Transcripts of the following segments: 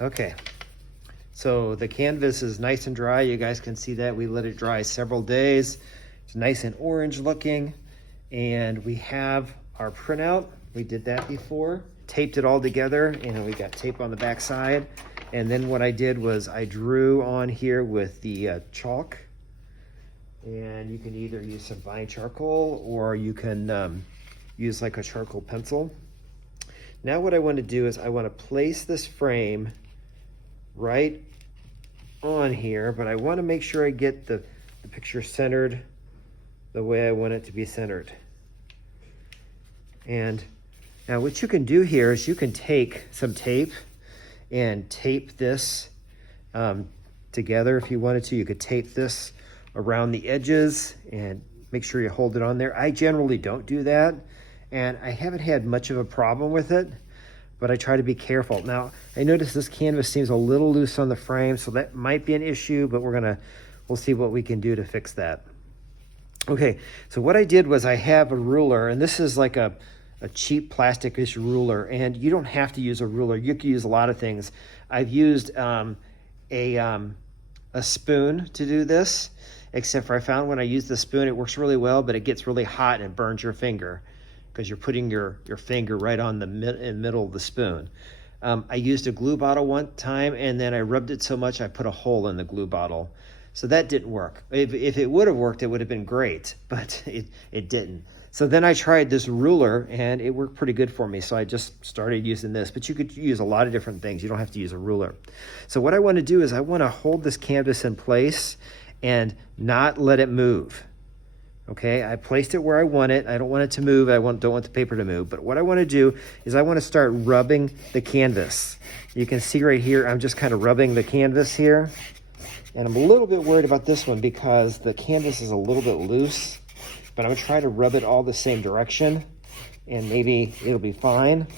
Okay, so the canvas is nice and dry. You guys can see that. We let it dry several days. It's nice and orange looking. And we have our printout. We did that before. Taped it all together, and we got tape on the back side. And then what I did was I drew on here with the chalk. And you can either use some fine charcoal, or you can use like a charcoal pencil. Now what I want to do is I want to place this frame right on here, but I want to make sure I get the picture centered the way I want it to be centered. And now what you can do here is you can take some tape and tape this together if you wanted to. You could tape this around the edges and make sure you hold it on there. I generally don't do that, and I haven't had much of a problem with it, but I try to be careful. Now, I notice this canvas seems a little loose on the frame, so that might be an issue, but we'll see what we can do to fix that. Okay, so what I did was I have a ruler, and this is like a cheap plastic-ish ruler, and you don't have to use a ruler. You can use a lot of things. I've used a spoon to do this, except for I found when I use the spoon, it works really well, but it gets really hot and burns your finger because you're putting your finger right on the middle of the spoon. I used a glue bottle one time, and then I rubbed it so much I put a hole in the glue bottle. So that didn't work. If it would have worked, it would have been great, but it didn't. So then I tried this ruler, and it worked pretty good for me. So I just started using this, but you could use a lot of different things. You don't have to use a ruler. So what I want to do is I want to hold this canvas in place and not let it move. Okay, I placed it where I want it. I don't want it to move. Don't want the paper to move. But what I want to do is I want to start rubbing the canvas. You can see right here, I'm just kind of rubbing the canvas here. And I'm a little bit worried about this one because the canvas is a little bit loose, but I'm gonna try to rub it all the same direction and maybe it'll be fine.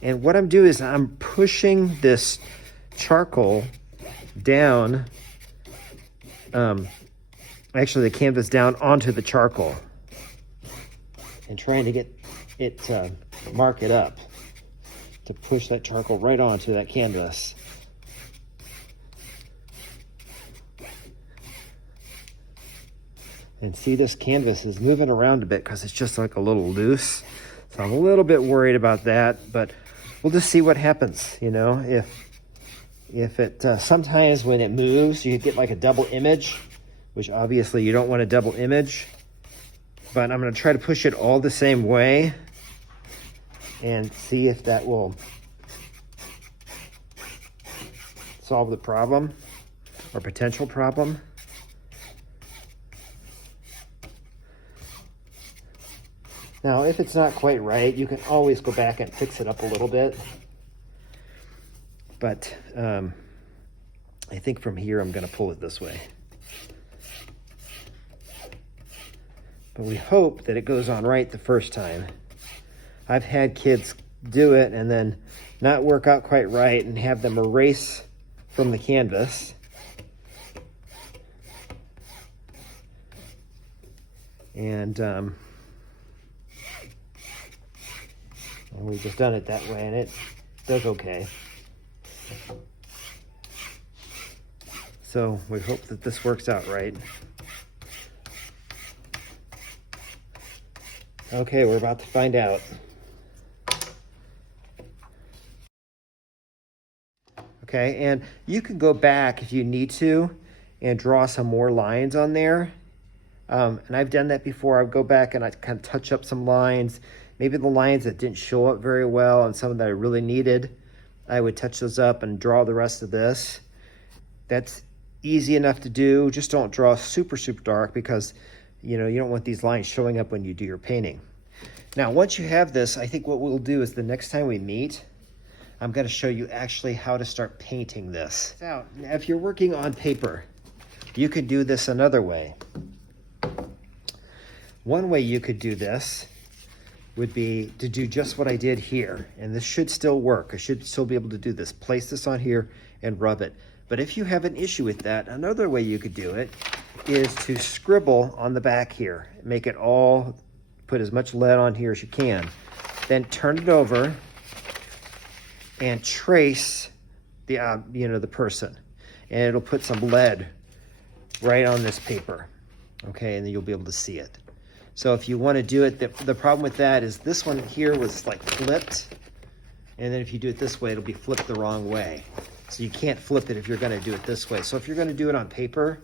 And what I'm doing is I'm pushing this charcoal down, actually the canvas down onto the charcoal and trying to get it to mark it up, to push that charcoal right onto that canvas. And see, this canvas is moving around a bit because it's just like a little loose. So I'm a little bit worried about that, but we'll just see what happens. You know, if it, sometimes when it moves, you get like a double image, which obviously you don't want a double image, but I'm gonna try to push it all the same way and see if that will solve the problem or potential problem. Now, if it's not quite right, you can always go back and fix it up a little bit. But I think from here, I'm going to pull it this way. But we hope that it goes on right the first time. I've had kids do it and then not work out quite right and have them erase from the canvas. And we've just done it that way, and it does okay. So we hope that this works out right. Okay, we're about to find out. Okay, and you can go back if you need to and draw some more lines on there. And I've done that before. I go back and I kind of touch up some lines. Maybe the lines that didn't show up very well and some that I really needed, I would touch those up and draw the rest of this. That's easy enough to do. Just don't draw super, super dark because, you know, you don't want these lines showing up when you do your painting. Now, once you have this, I think what we'll do is the next time we meet, I'm going to show you actually how to start painting this. Now, if you're working on paper, you could do this another way. One way you could do this would be to do just what I did here. And this should still work. I should still be able to do this. Place this on here and rub it. But if you have an issue with that, another way you could do it is to scribble on the back here. Make it all, put as much lead on here as you can. Then turn it over and trace the person, and it'll put some lead right on this paper. Okay, and then you'll be able to see it. So if you want to do it, the problem with that is this one here was like flipped, and then if you do it this way, it'll be flipped the wrong way. So you can't flip it if you're going to do it this way. So if you're going to do it on paper,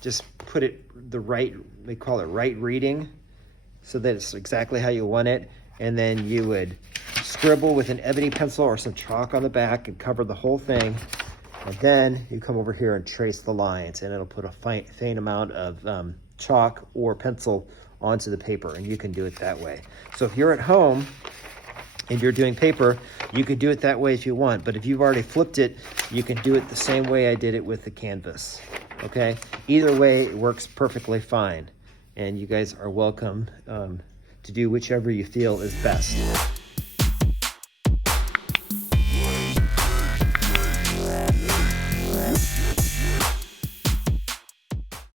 just put it the right, they call it right reading, so that it's exactly how you want it. And then you would scribble with an ebony pencil or some chalk on the back and cover the whole thing. And then you come over here and trace the lines, and it'll put a faint amount of chalk or pencil onto the paper, and you can do it that way. So if you're at home and you're doing paper, you could do it that way if you want. But if you've already flipped it, you can do it the same way I did it with the canvas. Okay? Either way, it works perfectly fine. And you guys are welcome to do whichever you feel is best.